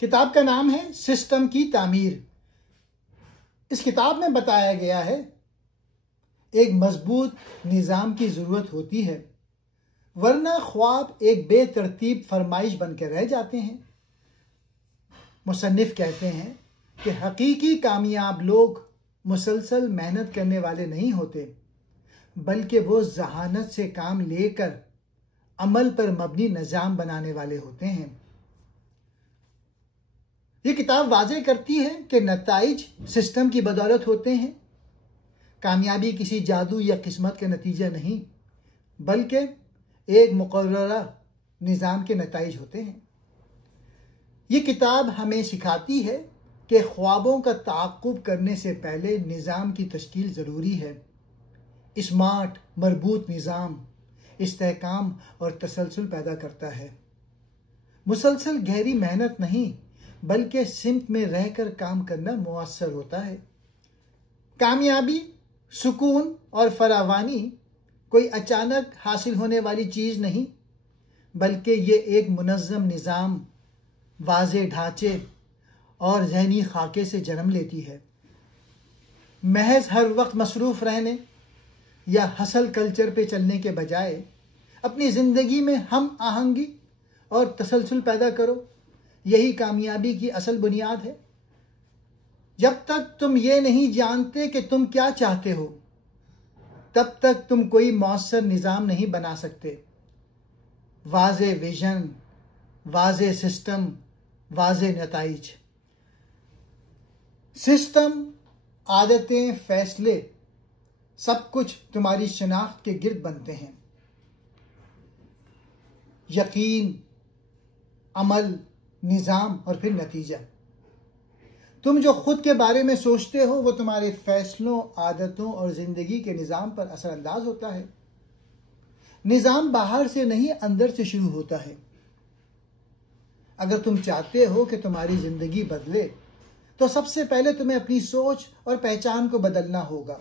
کتاب کا نام ہے سسٹم کی تعمیر۔ اس کتاب میں بتایا گیا ہے ایک مضبوط نظام کی ضرورت ہوتی ہے، ورنہ خواب ایک بے ترتیب فرمائش بن کے رہ جاتے ہیں۔ مصنف کہتے ہیں کہ حقیقی کامیاب لوگ مسلسل محنت کرنے والے نہیں ہوتے، بلکہ وہ ذہانت سے کام لے کر عمل پر مبنی نظام بنانے والے ہوتے ہیں۔ یہ کتاب واضح کرتی ہے کہ نتائج سسٹم کی بدولت ہوتے ہیں۔ کامیابی کسی جادو یا قسمت کا نتیجہ نہیں، بلکہ ایک مقررہ نظام کے نتائج ہوتے ہیں۔ یہ کتاب ہمیں سکھاتی ہے کہ خوابوں کا تعاقب کرنے سے پہلے نظام کی تشکیل ضروری ہے۔ اسمارٹ مربوط نظام استحکام اور تسلسل پیدا کرتا ہے۔ مسلسل گہری محنت نہیں، بلکہ سمت میں رہ کر کام کرنا مؤثر ہوتا ہے۔ کامیابی، سکون اور فراوانی کوئی اچانک حاصل ہونے والی چیز نہیں، بلکہ یہ ایک منظم نظام، واضح ڈھانچے اور ذہنی خاکے سے جنم لیتی ہے۔ محض ہر وقت مصروف رہنے یا ہسل کلچر پہ چلنے کے بجائے اپنی زندگی میں ہم آہنگی اور تسلسل پیدا کرو۔ یہی کامیابی کی اصل بنیاد ہے۔ جب تک تم یہ نہیں جانتے کہ تم کیا چاہتے ہو، تب تک تم کوئی مؤثر نظام نہیں بنا سکتے۔ واضح ویژن، واضح سسٹم، واضح نتائج۔ سسٹم، عادتیں، فیصلے، سب کچھ تمہاری شناخت کے گرد بنتے ہیں۔ یقین، عمل، نظام اور پھر نتیجہ۔ تم جو خود کے بارے میں سوچتے ہو وہ تمہارے فیصلوں، عادتوں اور زندگی کے نظام پر اثر انداز ہوتا ہے۔ نظام باہر سے نہیں، اندر سے شروع ہوتا ہے۔ اگر تم چاہتے ہو کہ تمہاری زندگی بدلے تو سب سے پہلے تمہیں اپنی سوچ اور پہچان کو بدلنا ہوگا۔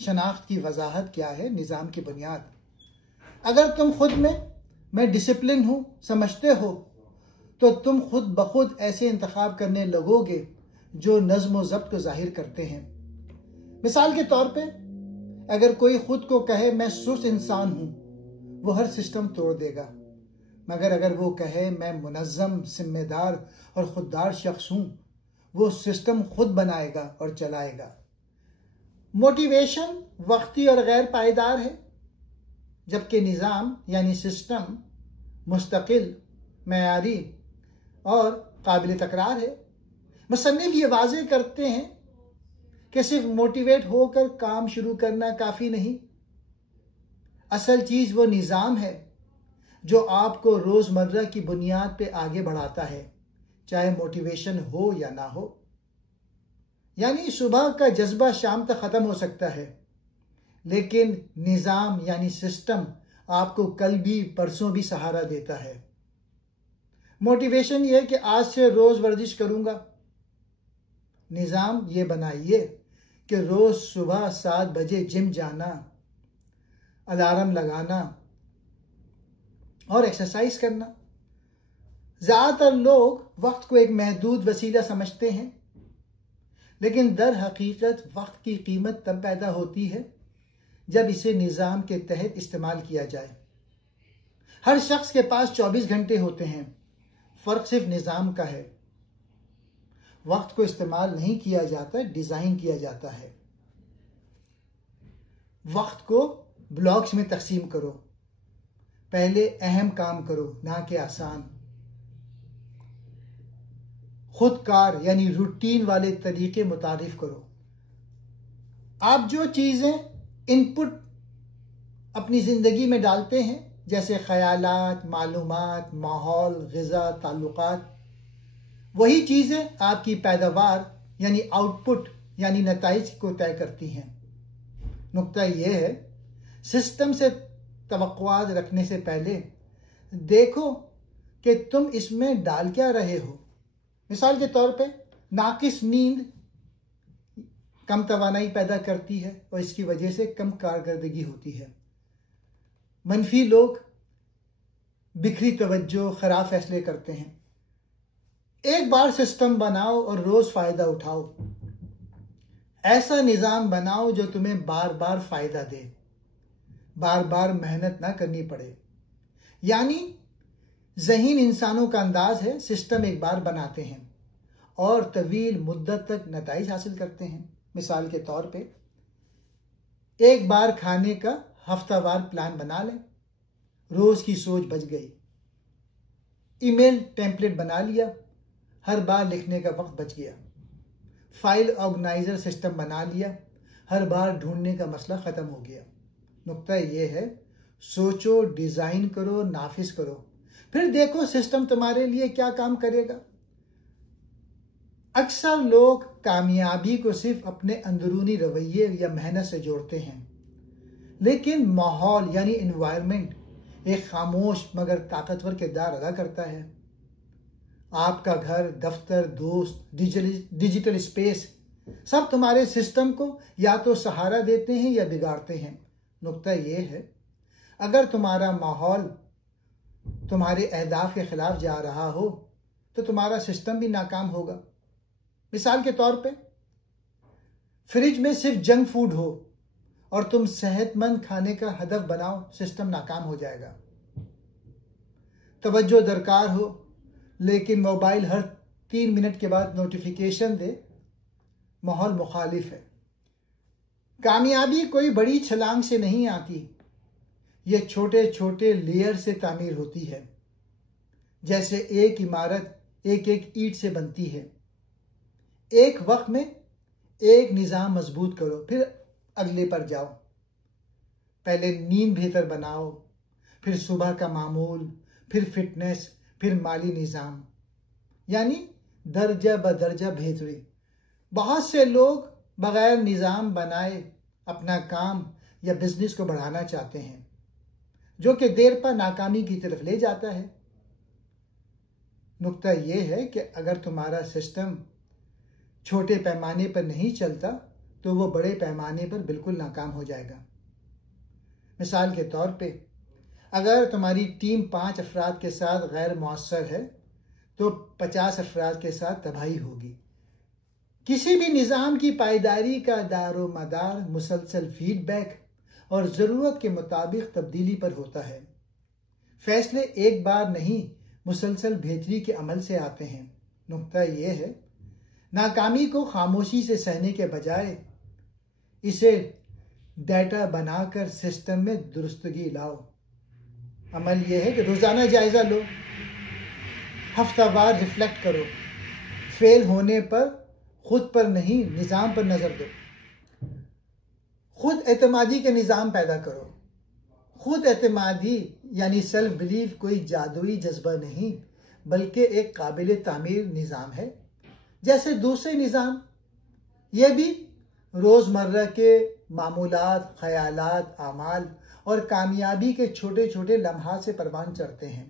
شناخت کی وضاحت کیا ہے؟ نظام کی بنیاد۔ اگر تم خود میں ڈسپلن ہوں سمجھتے ہو تو تم خود بخود ایسے انتخاب کرنے لگو گے جو نظم و ضبط کو ظاہر کرتے ہیں۔ مثال کے طور پہ اگر کوئی خود کو کہے میں سست انسان ہوں، وہ ہر سسٹم توڑ دے گا، مگر اگر وہ کہے میں منظم، ذمہ دار اور خوددار شخص ہوں، وہ سسٹم خود بنائے گا اور چلائے گا۔ موٹیویشن وقتی اور غیر پائیدار ہے، جبکہ نظام یعنی سسٹم مستقل، معیاری اور قابل تکرار ہے۔ مصنف یہ واضح کرتے ہیں کہ صرف موٹیویٹ ہو کر کام شروع کرنا کافی نہیں۔ اصل چیز وہ نظام ہے جو آپ کو روزمرہ کی بنیاد پہ آگے بڑھاتا ہے، چاہے موٹیویشن ہو یا نہ ہو۔ یعنی صبح کا جذبہ شام تک ختم ہو سکتا ہے، لیکن نظام یعنی سسٹم آپ کو کل بھی پرسوں بھی سہارا دیتا ہے۔ موٹیویشن یہ ہے کہ آج سے روز ورزش کروں گا۔ نظام یہ بنائیے کہ روز صبح 7 بجے جم جانا، الارم لگانا اور ایکسرسائز کرنا۔ زیادہ تر لوگ وقت کو ایک محدود وسیلہ سمجھتے ہیں، لیکن در حقیقت وقت کی قیمت تب پیدا ہوتی ہے جب اسے نظام کے تحت استعمال کیا جائے۔ ہر شخص کے پاس 24 گھنٹے ہوتے ہیں، فرق صرف نظام کا ہے۔ وقت کو استعمال نہیں کیا جاتا، ڈیزائن کیا جاتا ہے۔ وقت کو بلاکس میں تقسیم کرو، پہلے اہم کام کرو نہ کہ آسان۔ خود کار یعنی روٹین والے طریقے متعارف کرو۔ آپ جو چیزیں ان پٹ اپنی زندگی میں ڈالتے ہیں، جیسے خیالات، معلومات، ماحول، غذا، تعلقات، وہی چیزیں آپ کی پیداوار یعنی آؤٹ پٹ یعنی نتائج کو طے کرتی ہیں۔ نقطہ یہ ہے، سسٹم سے توقعات رکھنے سے پہلے دیکھو کہ تم اس میں ڈال کیا رہے ہو۔ مثال کے طور پہ ناقص نیند کم توانائی پیدا کرتی ہے اور اس کی وجہ سے کم کارکردگی ہوتی ہے۔ منفی لوگ بکھری توجہ، خراب فیصلے کرتے ہیں۔ ایک بار سسٹم بناؤ اور روز فائدہ اٹھاؤ. ایسا نظام بناؤ جو تمہیں بار بار فائدہ دے، بار بار محنت نہ کرنی پڑے. یعنی ذہین انسانوں کا انداز ہے سسٹم ایک بار بناتے ہیں اور طویل مدت تک نتائج حاصل کرتے ہیں. مثال کے طور پہ ایک بار کھانے کا ہفتہ وار پلان بنا لیں، روز کی سوچ بچ گئی. ای میل ٹیمپلیٹ بنا لیا، ہر بار لکھنے کا وقت بچ گیا. فائل آرگنائزر سسٹم بنا لیا، ہر بار ڈھونڈنے کا مسئلہ ختم ہو گیا. نقطہ یہ ہے، سوچو، ڈیزائن کرو، نافذ کرو، پھر دیکھو سسٹم تمہارے لیے کیا کام کرے گا. اکثر لوگ کامیابی کو صرف اپنے اندرونی رویے یا محنت سے جوڑتے ہیں، لیکن ماحول یعنی انوائرمنٹ ایک خاموش مگر طاقتور کردار ادا کرتا ہے. آپ کا گھر، دفتر، دوست، ڈیجیٹل اسپیس سب تمہارے سسٹم کو یا تو سہارا دیتے ہیں یا بگاڑتے ہیں. نقطہ یہ ہے، اگر تمہارا ماحول تمہارے اہداف کے خلاف جا رہا ہو تو تمہارا سسٹم بھی ناکام ہوگا. مثال کے طور پہ فریج میں صرف جنک فوڈ ہو اور تم صحت مند کھانے کا ہدف بناؤ، سسٹم ناکام ہو جائے گا. توجہ درکار ہو لیکن موبائل ہر 3 منٹ کے بعد نوٹیفیکیشن دے، ماحول مخالف ہے. کامیابی کوئی بڑی چھلانگ سے نہیں آتی، یہ چھوٹے چھوٹے لیئر سے تعمیر ہوتی ہے. جیسے ایک عمارت ایک ایک اینٹ سے بنتی ہے. ایک وقت میں ایک نظام مضبوط کرو، پھر اگلے پر جاؤ. پہلے نیند بہتر بناؤ، پھر صبح کا معمول، پھر فٹنس، پھر مالی نظام، یعنی درجہ بدرجہ بہتری. بہت سے لوگ بغیر نظام بنائے اپنا کام یا بزنس کو بڑھانا چاہتے ہیں، جو کہ دیر پا ناکامی کی طرف لے جاتا ہے. نقطہ یہ ہے کہ اگر تمہارا سسٹم چھوٹے پیمانے پر نہیں چلتا تو وہ بڑے پیمانے پر بالکل ناکام ہو جائے گا. مثال کے طور پہ اگر تمہاری ٹیم 5 افراد کے ساتھ غیر مؤثر ہے تو 50 افراد کے ساتھ تباہی ہوگی. کسی بھی نظام کی پائیداری کا دار و مدار مسلسل فیڈ بیک اور ضرورت کے مطابق تبدیلی پر ہوتا ہے. فیصلے ایک بار نہیں، مسلسل بہتری کے عمل سے آتے ہیں. نقطہ یہ ہے، ناکامی کو خاموشی سے سہنے کے بجائے اسے ڈیٹا بنا کر سسٹم میں درستگی لاؤ. عمل یہ ہے کہ روزانہ جائزہ لو، ہفتہ وار ریفلیکٹ کرو، فیل ہونے پر خود پر نہیں نظام پر نظر دو. خود اعتمادی کے نظام پیدا کرو. خود اعتمادی یعنی سیلف بلیف کوئی جادوئی جذبہ نہیں بلکہ ایک قابل تعمیر نظام ہے. جیسے دوسرے نظام، یہ بھی روزمرہ کے معمولات، خیالات، اعمال اور کامیابی کے چھوٹے چھوٹے لمحات سے پروان چڑھتے ہیں.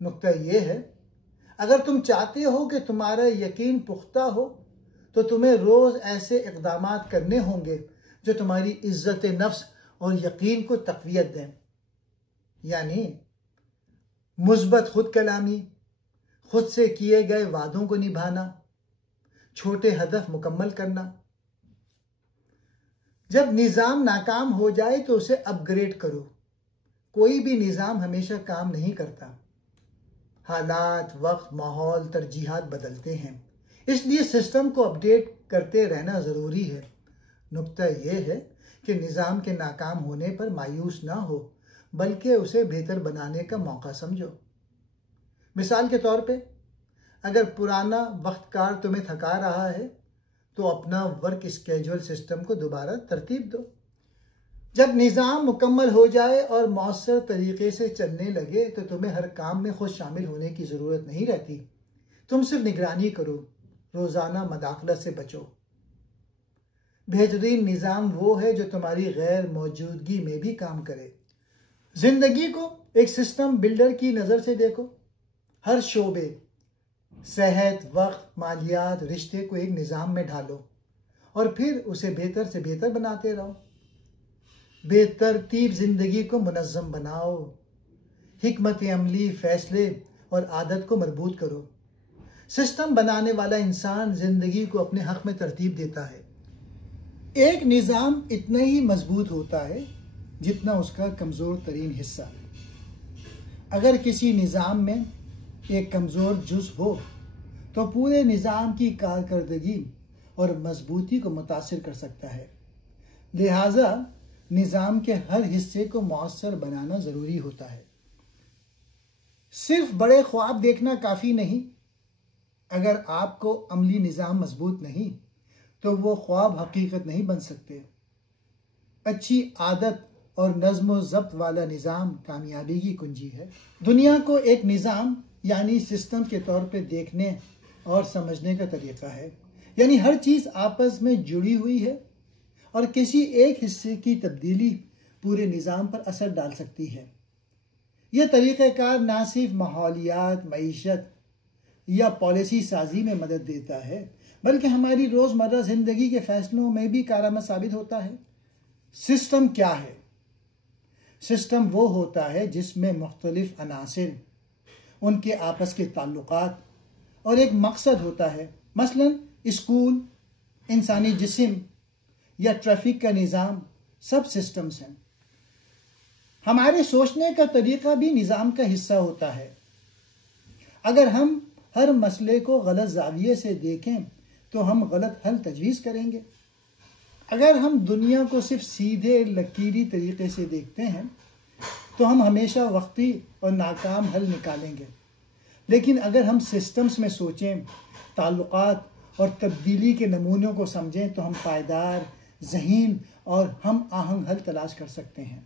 نقطہ یہ ہے، اگر تم چاہتے ہو کہ تمہارا یقین پختہ ہو تو تمہیں روز ایسے اقدامات کرنے ہوں گے جو تمہاری عزت نفس اور یقین کو تقویت دیں. یعنی مثبت خود کلامی، خود سے کیے گئے وعدوں کو نبھانا، چھوٹے ہدف مکمل کرنا. جب نظام ناکام ہو جائے تو اسے اپ گریڈ کرو. کوئی بھی نظام ہمیشہ کام نہیں کرتا. حالات، وقت، ماحول، ترجیحات بدلتے ہیں، اس لیے سسٹم کو اپ ڈیٹ کرتے رہنا ضروری ہے. نقطہ یہ ہے کہ نظام کے ناکام ہونے پر مایوس نہ ہو بلکہ اسے بہتر بنانے کا موقع سمجھو. مثال کے طور پہ اگر پرانا وقت کار تمہیں تھکا رہا ہے تو اپنا ورک اسکیجول سسٹم کو دوبارہ ترتیب دو. جب نظام مکمل ہو جائے اور مؤثر طریقے سے چلنے لگے تو تمہیں ہر کام میں خود شامل ہونے کی ضرورت نہیں رہتی. تم صرف نگرانی کرو، روزانہ مداخلت سے بچو. بہترین نظام وہ ہے جو تمہاری غیر موجودگی میں بھی کام کرے. زندگی کو ایک سسٹم بلڈر کی نظر سے دیکھو. ہر شعبے، صحت، وقت، مالیات، رشتے کو ایک نظام میں ڈھالو اور پھر اسے بہتر سے بہتر بناتے رہو. بے ترتیب زندگی کو منظم بناؤ. حکمت عملی، فیصلے اور عادت کو مربوط کرو. سسٹم بنانے والا انسان زندگی کو اپنے حق میں ترتیب دیتا ہے۔ ایک نظام اتنا ہی مضبوط ہوتا ہے جتنا اس کا کمزور ترین حصہ۔ اگر کسی نظام میں ایک کمزور جز ہو تو پورے نظام کی کارکردگی اور مضبوطی کو متاثر کر سکتا ہے۔ لہٰذا نظام کے ہر حصے کو مؤثر بنانا ضروری ہوتا ہے۔ صرف بڑے خواب دیکھنا کافی نہیں۔ اگر آپ کو عملی نظام مضبوط نہیں تو وہ خواب حقیقت نہیں بن سکتے۔ اچھی عادت اور نظم و ضبط والا نظام کامیابی کی کنجی ہے۔ دنیا کو ایک نظام یعنی سسٹم کے طور پہ دیکھنے اور سمجھنے کا طریقہ ہے، یعنی ہر چیز آپس میں جڑی ہوئی ہے اور کسی ایک حصے کی تبدیلی پورے نظام پر اثر ڈال سکتی ہے۔ یہ طریقہ کار نہ صرف ماحولیات، معیشت یا پالیسی سازی میں مدد دیتا ہے بلکہ ہماری روزمرہ زندگی کے فیصلوں میں بھی کارآمد ثابت ہوتا ہے۔ سسٹم کیا ہے؟ سسٹم وہ ہوتا ہے جس میں مختلف عناصر، ان کے آپس کے تعلقات اور ایک مقصد ہوتا ہے۔ مثلا اسکول، انسانی جسم یا ٹریفک کا نظام سب سسٹمز ہیں۔ ہمارے سوچنے کا طریقہ بھی نظام کا حصہ ہوتا ہے۔ اگر ہم ہر مسئلے کو غلط زاویے سے دیکھیں تو ہم غلط حل تجویز کریں گے۔ اگر ہم دنیا کو صرف سیدھے لکیری طریقے سے دیکھتے ہیں تو ہم ہمیشہ وقتی اور ناکام حل نکالیں گے، لیکن اگر ہم سسٹمز میں سوچیں، تعلقات اور تبدیلی کے نمونوں کو سمجھیں تو ہم پائیدار، ذہین اور ہم آہنگ حل تلاش کر سکتے ہیں۔